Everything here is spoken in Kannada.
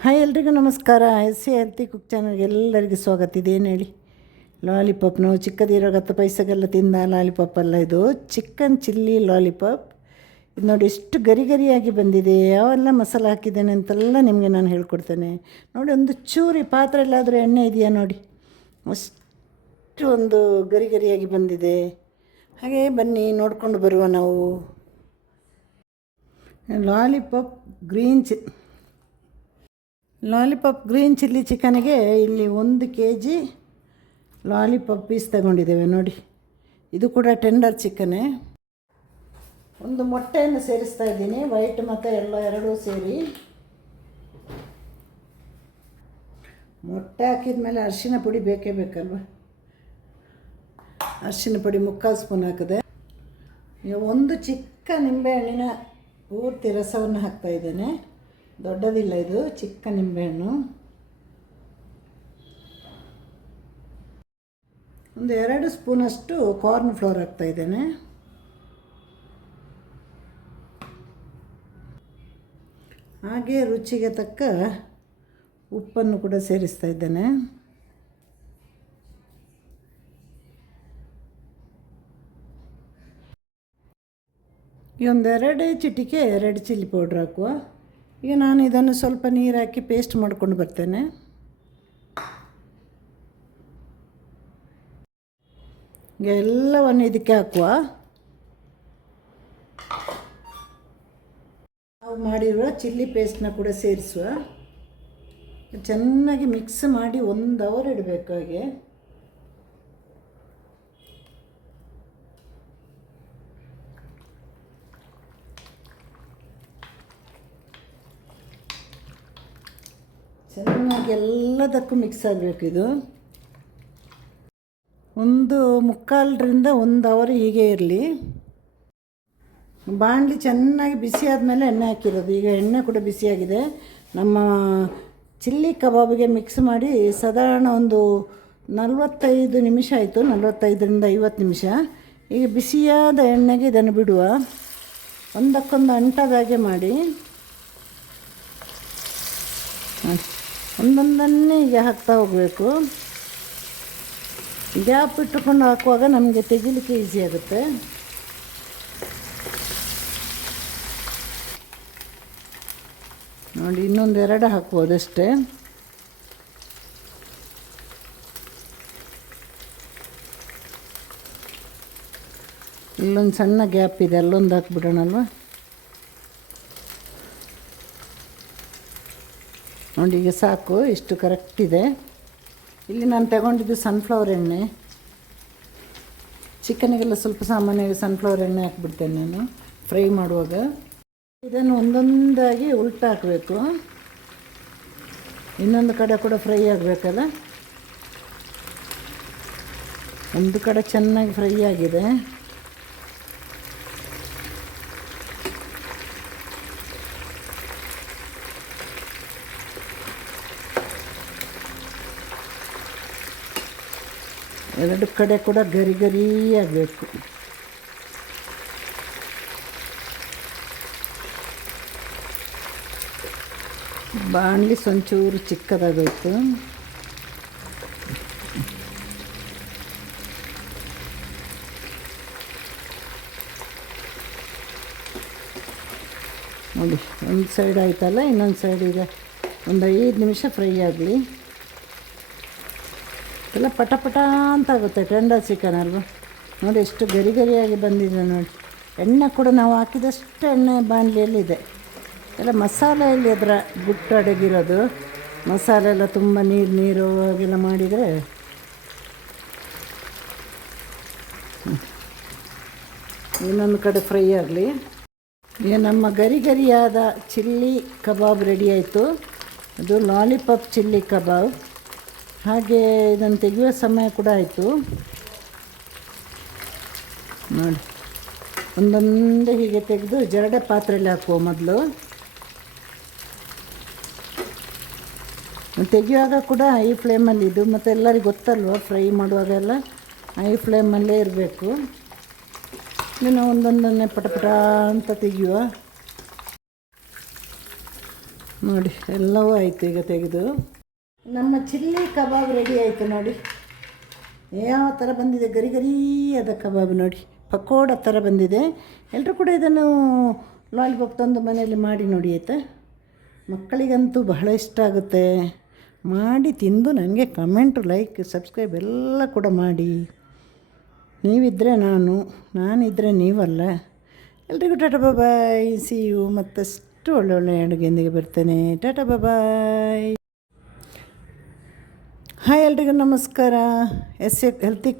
ಹಾಯ್ ಎಲ್ರಿಗೂ ನಮಸ್ಕಾರ. ಎಸ್ ಹೆಲ್ತಿ ಕುಕ್ ಚಾನಲ್ಗೆ ಎಲ್ಲರಿಗೂ ಸ್ವಾಗತ. ಇದೇನು ಹೇಳಿ, ಲಾಲಿಪಾಪ್. ನಾವು ಚಿಕ್ಕದಿರೋ 10 ಪೈಸೆಗೆಲ್ಲ ತಿಂದ ಲಾಲಿಪಾಪ್ ಅಲ್ಲ, ಇದು ಚಿಕನ್ ಚಿಲ್ಲಿ ಲಾಲಿಪಾಪ್. ಇದು ನೋಡಿ ಎಷ್ಟು ಗರಿ ಗರಿಯಾಗಿ ಬಂದಿದೆ, ಯಾವೆಲ್ಲ ಮಸಾಲೆ ಹಾಕಿದ್ದೇನೆ ಅಂತೆಲ್ಲ ನಿಮಗೆ ನಾನು ಹೇಳ್ಕೊಡ್ತೇನೆ. ನೋಡಿ, ಒಂದು ಚೂರಿ ಪಾತ್ರೆಯಲ್ಲಾದರೂ ಎಣ್ಣೆ ಇದೆಯಾ ನೋಡಿ, ಅಷ್ಟು ಒಂದು ಗರಿ ಗರಿಯಾಗಿ ಬಂದಿದೆ. ಹಾಗೆ ಬನ್ನಿ ನೋಡಿಕೊಂಡು ಬರುವ ನಾವು. ಲಾಲಿಪಾಪ್ ಗ್ರೀನ್ ಚಿಲ್ಲಿ ಚಿಕನಿಗೆ ಇಲ್ಲಿ 1 kg ಲಾಲಿಪಾಪ್ ಪೀಸ್ ತಗೊಂಡಿದ್ದೇವೆ ನೋಡಿ. ಇದು ಕೂಡ ಟೆಂಡರ್ ಚಿಕನ್ನೇ. ಒಂದು ಮೊಟ್ಟೆಯನ್ನು ಸೇರಿಸ್ತಾ ಇದ್ದೀನಿ, ವೈಟ್ ಮತ್ತು ಎರಡೂ ಸೇರಿ. ಮೊಟ್ಟೆ ಹಾಕಿದ ಮೇಲೆ ಅರಿಶಿನ ಪುಡಿ ಬೇಕೇ ಬೇಕಲ್ವ, ಅರಿಶಿನ ಪುಡಿ 3/4 ಸ್ಪೂನ್ ಹಾಕಿದೆ. ಈಗ ಒಂದು ಚಿಕ್ಕ ನಿಂಬೆಹಣ್ಣಿನ ಪೂರ್ತಿ ರಸವನ್ನು ಹಾಕ್ತಾಯಿದ್ದೇನೆ. ದೊಡ್ಡದಿಲ್ಲ, ಇದು ಚಿಕ್ಕ ನಿಂಬೆಹಣ್ಣು. ಒಂದು 2 ಸ್ಪೂನಷ್ಟು ಕಾರ್ನ್ ಫ್ಲೋರ್ ಹಾಕ್ತಾಯಿದ್ದೇನೆ. ಹಾಗೆ ರುಚಿಗೆ ತಕ್ಕ ಉಪ್ಪನ್ನು ಕೂಡ ಸೇರಿಸ್ತಾ ಇದ್ದೇನೆ. ಈ 2 ಚಿಟಿಕೆ ರೆಡ್ ಚಿಲ್ಲಿ ಪೌಡ್ರ್ ಹಾಕುವ. ಈಗ ನಾನು ಇದನ್ನು ಸ್ವಲ್ಪ ನೀರು ಹಾಕಿ ಪೇಸ್ಟ್ ಮಾಡ್ಕೊಂಡು ಬರ್ತೇನೆ. ಈಗ ಎಲ್ಲವನ್ನು ಇದಕ್ಕೆ ಹಾಕುವ. ನಾವು ಮಾಡಿರುವ ಚಿಲ್ಲಿ ಪೇಸ್ಟನ್ನ ಕೂಡ ಸೇರಿಸುವ. ಚೆನ್ನಾಗಿ ಮಿಕ್ಸ್ ಮಾಡಿ 1 ಅವರ್ ಇಡಬೇಕು. ಹಾಗೆ ಚೆನ್ನಾಗಿ ಎಲ್ಲದಕ್ಕೂ ಮಿಕ್ಸ್ ಆಗಬೇಕು. ಇದು 1.25ರಿಂದ 1 ಅವರ್ ಹೀಗೆ ಇರಲಿ. ಬಾಣಲಿ ಚೆನ್ನಾಗಿ ಬಿಸಿ ಆದಮೇಲೆ ಎಣ್ಣೆ ಹಾಕಿರೋದು. ಈಗ ಎಣ್ಣೆ ಕೂಡ ಬಿಸಿಯಾಗಿದೆ. ನಮ್ಮ ಚಿಲ್ಲಿ ಕಬಾಬಿಗೆ ಮಿಕ್ಸ್ ಮಾಡಿ ಸಾಧಾರಣ ಒಂದು 45 ನಿಮಿಷ ಆಯಿತು, 45ರಿಂದ 50 ನಿಮಿಷ. ಈಗ ಬಿಸಿಯಾದ ಎಣ್ಣೆಗೆ ಇದನ್ನು ಬಿಡುವ. ಒಂದಕ್ಕೊಂದು ಅಂಟದಾಗೆ ಮಾಡಿ ಒಂದೊಂದನ್ನೇ ಈಗ ಹಾಕ್ತಾ ಹೋಗಬೇಕು. ಗ್ಯಾಪ್ ಇಟ್ಟುಕೊಂಡು ಹಾಕುವಾಗ ನಮಗೆ ತೆಗಿಲಿಕ್ಕೆ ಈಸಿ ಆಗುತ್ತೆ. ನೋಡಿ, ಇನ್ನೊಂದು 2 ಹಾಕ್ಬೋದಷ್ಟೇ. ಇಲ್ಲೊಂದು ಸಣ್ಣ ಗ್ಯಾಪ್ ಇದೆ, ಅಲ್ಲೊಂದು ಹಾಕ್ಬಿಡೋಣಲ್ವ. ನೋಡಿ, ಈಗ ಸಾಕು, ಇಷ್ಟು ಕರೆಕ್ಟ್ ಇದೆ. ಇಲ್ಲಿ ನಾನು ತಗೊಂಡಿದ್ದು ಸನ್ಫ್ಲವರ್ ಎಣ್ಣೆ. ಚಿಕನಿಗೆಲ್ಲ ಸ್ವಲ್ಪ ಸಾಮಾನ್ಯವಾಗಿ ಸನ್ಫ್ಲವರ್ ಎಣ್ಣೆ ಹಾಕ್ಬಿಡ್ತೇನೆ ನಾನು ಫ್ರೈ ಮಾಡುವಾಗ. ಇದನ್ನು ಒಂದೊಂದಾಗಿ ಉಲ್ಟಾ ಹಾಕಬೇಕು. ಇನ್ನೊಂದು ಕಡೆ ಕೂಡ ಫ್ರೈ ಆಗಬೇಕಲ್ಲ. ಒಂದು ಕಡೆ ಚೆನ್ನಾಗಿ ಫ್ರೈ ಆಗಿದೆ. ಎರಡು ಕಡೆ ಕೂಡ ಗರಿ ಗರಿ ಆಗಬೇಕು. ಬಾಣಲಿ ಒಂಚೂರು ಚಿಕ್ಕದಾಗಬೇಕು. ನೋಡಿ, ಒಂದು ಸೈಡ್ ಆಯ್ತಲ್ಲ, ಇನ್ನೊಂದು ಸೈಡ್ ಈಗ ಒಂದು 5 ನಿಮಿಷ ಫ್ರೈ ಆಗಲಿ. ಎಲ್ಲ ಪಟ ಪಟ ಅಂತ ಆಗುತ್ತೆ, ಟೆಂಡರ್ ಚಿಕನ್ ಅಲ್ವ. ನೋಡಿ ಎಷ್ಟು ಗರಿ ಗರಿಯಾಗಿ ಬಂದಿದೆ ನೋಡಿ. ಎಣ್ಣೆ ಕೂಡ ನಾವು ಹಾಕಿದಷ್ಟು ಎಣ್ಣೆ ಬಾಣಲಿಯಲ್ಲಿದೆ. ಎಲ್ಲ ಮಸಾಲೆಯಲ್ಲಿ ಅದರ ಗುಟ್ಟು ಅಡಗಿರೋದು. ಮಸಾಲೆ ಎಲ್ಲ ತುಂಬ ನೀರು ಹಾಗೆಲ್ಲ ಮಾಡಿದರೆ ಇನ್ನೊಂದು ಕಡೆ ಫ್ರೈ ಆಗಲಿ. ಈಗ ನಮ್ಮ ಗರಿ ಗರಿಯಾದ ಚಿಲ್ಲಿ ಕಬಾಬ್ ರೆಡಿ ಆಯಿತು. ಅದು ಲಾಲಿಪಾಪ್ ಚಿಲ್ಲಿ ಕಬಾಬ್. ಹಾಗೆ ಇದನ್ನು ತೆಗೆಯುವ ಸಮಯ ಕೂಡ ಆಯಿತು ನೋಡಿ. ಒಂದೊಂದೇ ಹೀಗೆ ತೆಗೆದು ಜರಡೆ ಪಾತ್ರೆಯಲ್ಲಿ ಹಾಕುವ. ಮೊದಲು ತೆಗೆಯುವಾಗ ಕೂಡ ಐ ಫ್ಲೇಮಲ್ಲಿ ಇದು, ಮತ್ತು ಎಲ್ಲರಿಗೂ ಗೊತ್ತಲ್ವ, ಫ್ರೈ ಮಾಡುವಾಗೆಲ್ಲ ಐ ಫ್ಲೇಮಲ್ಲೇ ಇರಬೇಕು. ಇನ್ನು ಒಂದೊಂದನ್ನೇ ಪಟ ಪಟ ಅಂತ ತೆಗೆಯುವ. ನೋಡಿ ಎಲ್ಲವೂ ಆಯಿತು ಈಗ ತೆಗೆದು. ನಮ್ಮ ಚಿಲ್ಲಿ ಕಬಾಬ್ ರೆಡಿ ಆಯಿತು ನೋಡಿ. ಯಾವ ಥರ ಬಂದಿದೆ, ಗರಿ ಗರಿಯಾದ ಕಬಾಬ್ ನೋಡಿ, ಪಕೋಡ ಥರ ಬಂದಿದೆ. ಎಲ್ಲರೂ ಕೂಡ ಇದನ್ನು ಲಾಲಿಪಾಪ್ ತಂದು ಮನೆಯಲ್ಲಿ ಮಾಡಿ ನೋಡಿ ಆಯಿತಾ. ಮಕ್ಕಳಿಗಂತೂ ಬಹಳ ಇಷ್ಟ ಆಗುತ್ತೆ. ಮಾಡಿ ತಿಂದು ನನಗೆ ಕಮೆಂಟು, ಲೈಕ್, ಸಬ್ಸ್ಕ್ರೈಬ್ ಎಲ್ಲ ಕೂಡ ಮಾಡಿ. ನೀವಿದ್ದರೆ ನಾನಿದ್ದರೆ ನೀವಲ್ಲ. ಎಲ್ರಿಗೂ ಟಾಟಾ ಬಾಯ್, ಸಿ ಯು. ಮತ್ತಷ್ಟು ಒಳ್ಳೊಳ್ಳೆ ಅಡುಗೆಯೊಂದಿಗೆ ಬರ್ತೇನೆ. ಟಾಟಾ ಬಾಯ್. ಹಾಯ್, ಎಲ್ರಿಗೂ ನಮಸ್ಕಾರ. ಹೆಲ್ತಿ